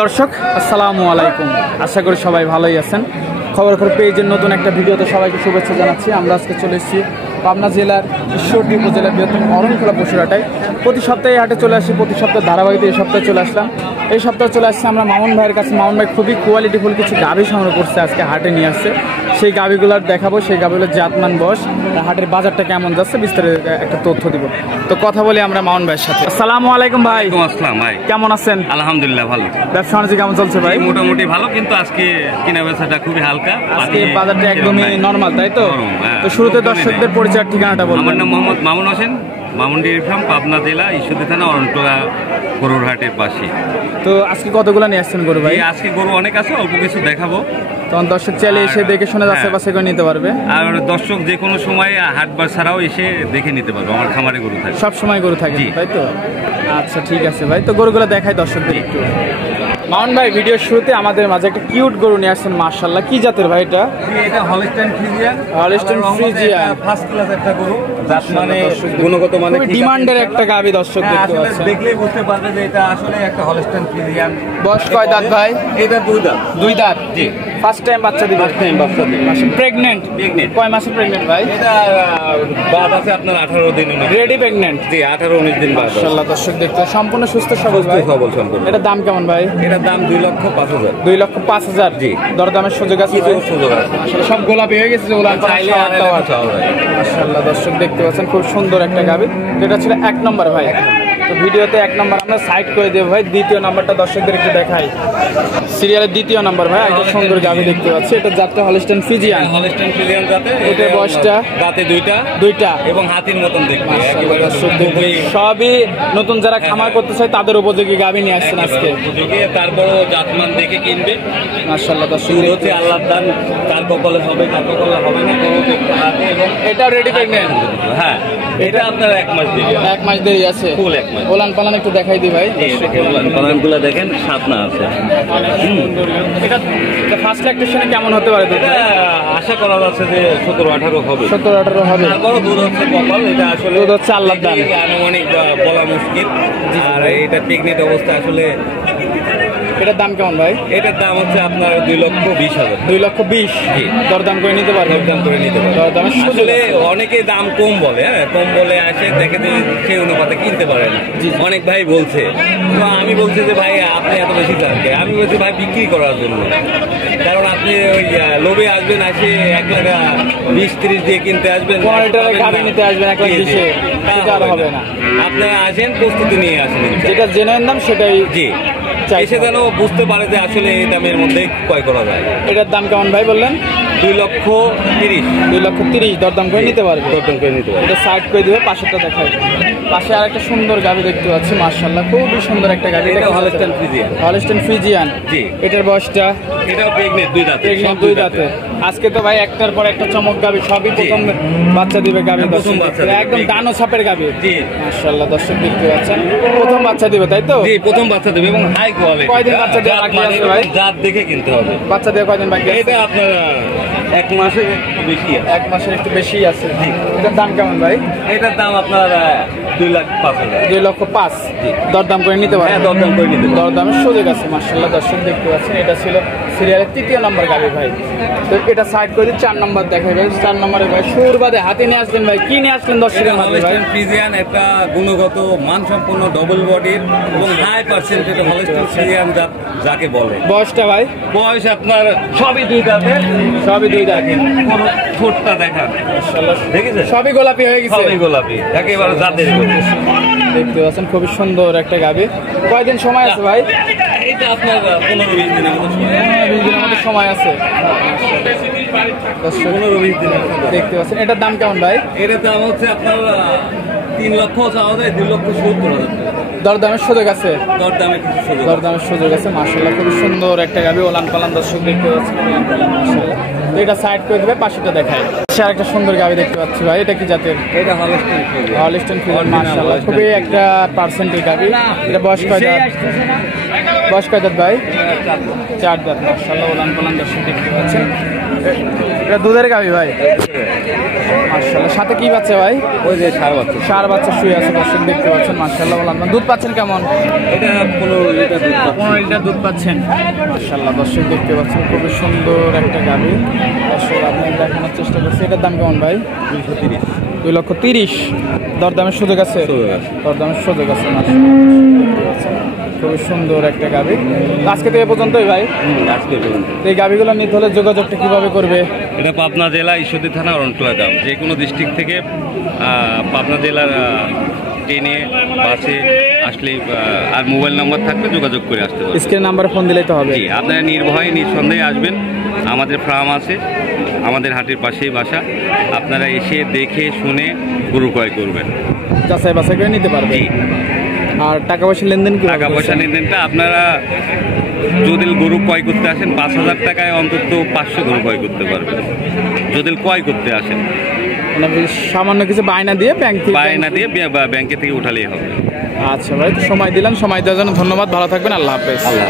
দর্শক আসসালামু আলাইকুম, আশা করি সবাই ভালোই আছেন। খবর পেজের নতুন একটা ভিডিওতে সবাইকে শুভেচ্ছা জানাচ্ছি। আমরা আজকে চলে এসেছি পাবনা জেলার ঈশ্বরদী উপজেলার বৃহত্তম অরণখোলা পশুরহাটায়। প্রতি সপ্তাহে হাটে চলে আসি, প্রতি সপ্তাহে ধারাবাহিকতা এই সপ্তাহে চলে আসলাম। এই সপ্তাহে চলে আসছে আমরা মামুন ভাইয়ের কাছে। মামুন ভাই খুবই কোয়ালিটিফুল কিছু গাভী সংগ্রহ করছে, আজকে হাটে নিয়ে আসছে। সেই গাভীগুলোর দেখাবো, সেই গাভীগুলোর জাতমান বয়স, হাটের বাজারটা কেমন যাচ্ছে বিস্তারিত একটা তথ্য দিব। তো কথা বলি আমরা মামুন ভাইয়ের সাথে। আসসালামু আলাইকুম ভাই। আসসালাম ভাই, কেমন আছেন? আলহামদুলিল্লাহ ভালো। ব্যবসা বাণিজ্য কেমন চলছে ভাই? মোটামুটি ভালো, কিন্তু আজকে কেনা বেচাটা খুবই হালকা। আজকে বাজারটা একদমই নরমাল, তাই তো? তো শুরুতে দর্শকদের পরিচয় ঠিকানাটা বলুন। আমার নাম মোহাম্মদ মামুন হোসেন, মামুন ডেয়ারি ফার্ম, পাবনা জেলা, ঈশ্বরদী থানা, অরণখোলা গরুর হাটের পাশে। তো আজকে কতগুলো নিয়ে আসছেন গরু ভাই? আজকে গরু অনেক আছে, অল্প কিছু দেখাবো। তখন দর্শক চাইলে এসে দেখে শুনে যাচ্ছে বাসে করে নিতে পারবে। আর দর্শক যে কোনো সময় হাট বার ছাড়াও এসে দেখে নিতে পারবে। আমার খামারে গরু থাকে, সব সময় গরু থাকে, তাই তো? আচ্ছা ঠিক আছে ভাই, তো গরুগুলো দেখাই দর্শকদের একটু। মামুন ভাই, ভিডিওর শুরুতে আমাদের মাঝে একটা কিউট গরু নিয়ে আসছেন, মাশাআল্লাহ। কি জাতের ভাই এটা? এটা Holstein Friesian. Holstein Friesian first class একটা গরু, জাত মানে গুণগত মানে ডিমান্ডের একটা গাভী দর্শক দেখতে পাচ্ছেন। দেখলেই বুঝতে পারবে যে এটা আসলে একটা হলস্টাইন ফ্রিজিয়ান। বয়স কয় দাঁত ভাই? এটা দুই দাঁত। দুই দাঁত, জি। ফার্স্ট টাইম বাচ্চা দিবে? ফার্স্ট টাইম বাচ্চা দিবে। প্রেগন্যান্ট? প্রেগন্যান্ট। কয় মাসে প্রেগন্যান্ট ভাই? এটা বাদ আছে আপনার 18 দিন। Ready pregnant? জি, 18-19 দিন বাদ। মাশাআল্লাহ দর্শক দেখতে সম্পূর্ণ সুস্থ সবল ভাই। সবল সম্পূর্ণ। এটার দাম কেমন ভাই? এটার দাম 2,05,000। 2,05,000? জি। দরদামের সুযোগ আছে? সুযোগ আছে। আসলে সব গোলাপি হয়ে গেছে, গোলাপ চাইলে মাশাআল্লাহ দর্শক দেখতে পাচ্ছেন খুব সুন্দর একটা গাভী। যেটা ছিল 1 নম্বর ভাই। তো ভিডিওতে 1 নম্বর আমরা সাইড করে দেব ভাই। দ্বিতীয় নাম্বারটা দর্শকদের একটু দেখাই। সিরিয়ালের দ্বিতীয় নাম্বার ভাই, একটা সুন্দর গাভী দেখতে পাচ্ছি। এটা জাতটা হলস্টাইন ফ্রিজিয়ান। হলস্টাইন ফ্রিজিয়ান জাতে। এটার বয়সটা? দাঁতে দুইটা এবং হাতির মতন দেখতে। একেবারে সবই নতুন যারা খামার করতে চায় তাদের উপযোগী গাভী নিয়ে আসছেন আজকে। উপযোগী, তারপরও জাতমান দেখে কিনবে। মাশাআল্লাহ দর্শক হচ্ছে আল্লাহর দান, তার কপালে হবে, তার কপালে হবে না, কোনো দেখতে পাবে। এবং এটা রেডি প্রেগন্যান্ট? হ্যাঁ, এটা আপনার 1 মাস দেরি। 1 মাস দেরি আছে? ফুল 1 মাস। ওলান পালান একটু দেখাই দিই ভাই। পালানগুলো দেখেন, সাতনা আছে। এটা ফার্স্ট ল্যাকটেশনে কেমন হতে পারে? এটা আশা করা যাচ্ছে যে 17-18 হবে। 17-18 হবে। তারপরও দুধ হচ্ছে কপাল। এটা আসলে দুধ হচ্ছে আল্লাহর দান, আনুমানিক বলা মুশকিল। আর এটা প্রেগনেন্ট অবস্থা আসলে। এটার দাম কেমন ভাই? এটার দাম হচ্ছে আপনার 2,20,000। 2,20,000? দরদাম করে নিতে পারবে? দরদাম করে নিতে পারবে। দরদাম আসলে অনেকে দাম কম বলে, হ্যাঁ কম বলে আসে, দেখে যে সেই অনুপাতে কিনতে পারে না। অনেক ভাই বলছে, তো আমি বলছি যে ভাই আপনি এত বেশি চান কে? আমি বলছি ভাই বিক্রি করার জন্য। কারণ আপনি ওই লোভে আসবেন, আসে 1,20,30 দিয়ে কিনতে আসবেন, 15 টাকায় গাড়ি নিতে আসবেন 1,20,000, সেটা আর হবে না। আপনি আসেন, প্রস্তুতি নিয়ে আসেন, যেটা জেনুইন দাম সেটাই। জি, এসে যেন বুঝতে পারে যে আসলে এই দামের মধ্যে ক্রয় করা যায়। এটার দাম কেমন ভাই বললেন? 2,30,000। 2,30,000 দরদাম করে নিতে পারবে? দরদাম করে নিতে পারবে। এটা সাইড করে দিবে, পাশেরটা দেখাই। পাশে আর একটা সুন্দর গাভী দেখতে পাচ্ছি, মাশাআল্লাহ খুবই সুন্দর একটা গাভী। এটা হলস্টাইন ফ্রিজিয়ান। Holstein Friesian? জি। এটার বয়সটা? এটাও প্রেগনেন্ট, 2 দাঁত। প্রেগনেন্ট 2 দাঁতে। আজকে তো ভাই একটার পর একটা চমক গাভী, সবই প্রথম বাচ্চা দিবে গাভী। প্রথম বাচ্চা দিবে, একদম ডানো ছাপের গাভী। জি মাশাআল্লাহ দর্শক দেখতে পাচ্ছেন প্রথম বাচ্চা দিবে, তাই তো? জি, প্রথম বাচ্চা দেবে এবং হাই কোয়ালিটি। কয়দিন বাচ্চা দেওয়া বাকি আছে ভাই? জাত দেখে কিনতে হবে। বাচ্চা দেওয়া কয়দিন বাকি আছে? এটা আপনার 1 মাসের একটু বেশি আছে। 1 মাসের একটু বেশি আছে। এটার দাম কেমন ভাই? এটার দাম আপনার 2,05,000। 2,05,000? দরদাম করে নিতে পারবেন? হ্যাঁ, দরদাম করে নিতে পারবেন। দরদামের সুযোগ আছে। মাশাআল্লাহ দর্শক দেখতে পাচ্ছেন এটা ছিল সিরিয়ালের 3য় নম্বর গাভী ভাই। তো এটা সাইড করে 4 নম্বর দেখাই ভাই। 4 নম্বরে ভাই সুর বাদে হাতে নিয়ে আসলেন ভাই, কি নিয়ে আসলেন দর্শকের মাঝে ভাই? হলস্টাইন ফ্রিজিয়ান, একটা গুণগত মানসম্পন্ন ডবল বডির এবং হাই পার্সেন্টেজ হলস্টাইন ফ্রিজিয়ান যাকে বলে। বয়সটা ভাই? বয়স আপনার সবই 2 দাঁতে। সবই 2 দাঁত। ঠোঁটটা দেখেন, মাশাআল্লাহ দেখেছেন সবই গোলাপি হয়ে গেছে। সবই গোলাপি, একেবারে জাতের গরু। দেখতে পাচ্ছেন খুবই সুন্দর একটা গাভী। কয়দিন সময় আছে ভাই? এটা আপনার 15-20 দিনের মতো সময়। 20 দিনের মতো সময় আছে। 15-20 দিনের মতো দেখতে পাচ্ছেন। এটার দাম কেমন ভাই? এটার দাম হচ্ছে আপনার 3 লক্ষ চাওয়া যায়, 2,70,000। দরদামের সুযোগ আছে? দরদামে কিছু সুযোগ। দরদামের সুযোগ আছে। মাশাআল্লাহ খুব সুন্দর একটা গাভী, ওলান পালান দর্শক দেখতে পাচ্ছেন। মাশাআল্লাহ। তো এটা সাইড করে দিবে, পাশেটা দেখায়। আর একটা সুন্দর গাভী দেখতে পাচ্ছি ভাই, এটা কি জাতের? এটা হলস্টাইন ফ্রিজিয়ান। হলস্টাইন ফ্রিজিয়ান, মাশাআল্লাহ খুবই একটা পার্সেন্টের গাভী। এটা বয়স কয় দাঁত? বয়স কয় দাঁত ভাই? 4 দাঁত। মাশাআল্লাহ ওলান পালান দর্শক দেখতে পাচ্ছেন। এটা দুধের গাভী ভাই, মাশাআল্লাহ। সাথে কি বাচ্চা ভাই? ওই যে ষাঁড় বাচ্চা। ষাঁড় বাচ্চা শুয়ে আছে, দর্শক দেখতে পাচ্ছেন। মাশাআল্লাহ বললাম, দুধ পাচ্ছেন কেমন? এটা 15 লিটার দুধ পাচ্ছে। 15 লিটার দুধ পাচ্ছেন, মাশাআল্লাহ। দর্শক দেখতে পাচ্ছেন খুবই সুন্দর একটা গাভী। দর্শক আপনাদের দেখানোর চেষ্টা করছি। এটার দাম কেমন ভাই? 230। 2,30,000। দরদামের সুযোগ আছে? সুযোগ আছে। দরদামের সুযোগ আছে, মাশাআল্লাহ। খুবই সুন্দর একটা গাভী। আজকে থেকে পর্যন্তই ভাই। আজকে পর্যন্ত। এই গাভীগুলো নিতে হলে যোগাযোগটা কিভাবে করবে? এটা পাবনা জেলা ঈশ্বরদী থানা অরণখোলা গ্রাম। যে কোনো ডিস্ট্রিক্ট থেকে পাবনা জেলার ট্রেনে বাসে আসলে আর মোবাইল নাম্বার থাকলে যোগাযোগ করে আসতে পারবেন। স্ক্রিন নাম্বারে ফোন দিলেই তো হবে। জি, আপনারা নির্ভয়ে নিঃসন্দেহে আসবেন। আমাদের ফার্ম আছে, আমাদের হাটের পাশেই বাসা। আপনারা এসে দেখে শুনে গরু ক্রয় করবেন। যাচাই বাছাই করে নিতে পারবে। জি। আর টাকা পয়সা লেনদেন কি? টাকা পয়সা লেনদেনটা আপনারা যদি গরু ক্রয় করতে আসেন 5,000 টাকায় অন্তত 500 গরু ক্রয় করতে পারবেন যদি ক্রয় করতে আসেন। মানে সামান্য কিছু বায়না দিয়ে ব্যাংক থেকে ব্যাংকে থেকে উঠালেই হবে। আচ্ছা ভাই, সময় দিলেন, সময় দেওয়ার জন্য ধন্যবাদ। ভালো থাকবেন, আল্লাহ হাফেজ। আল্লাহ।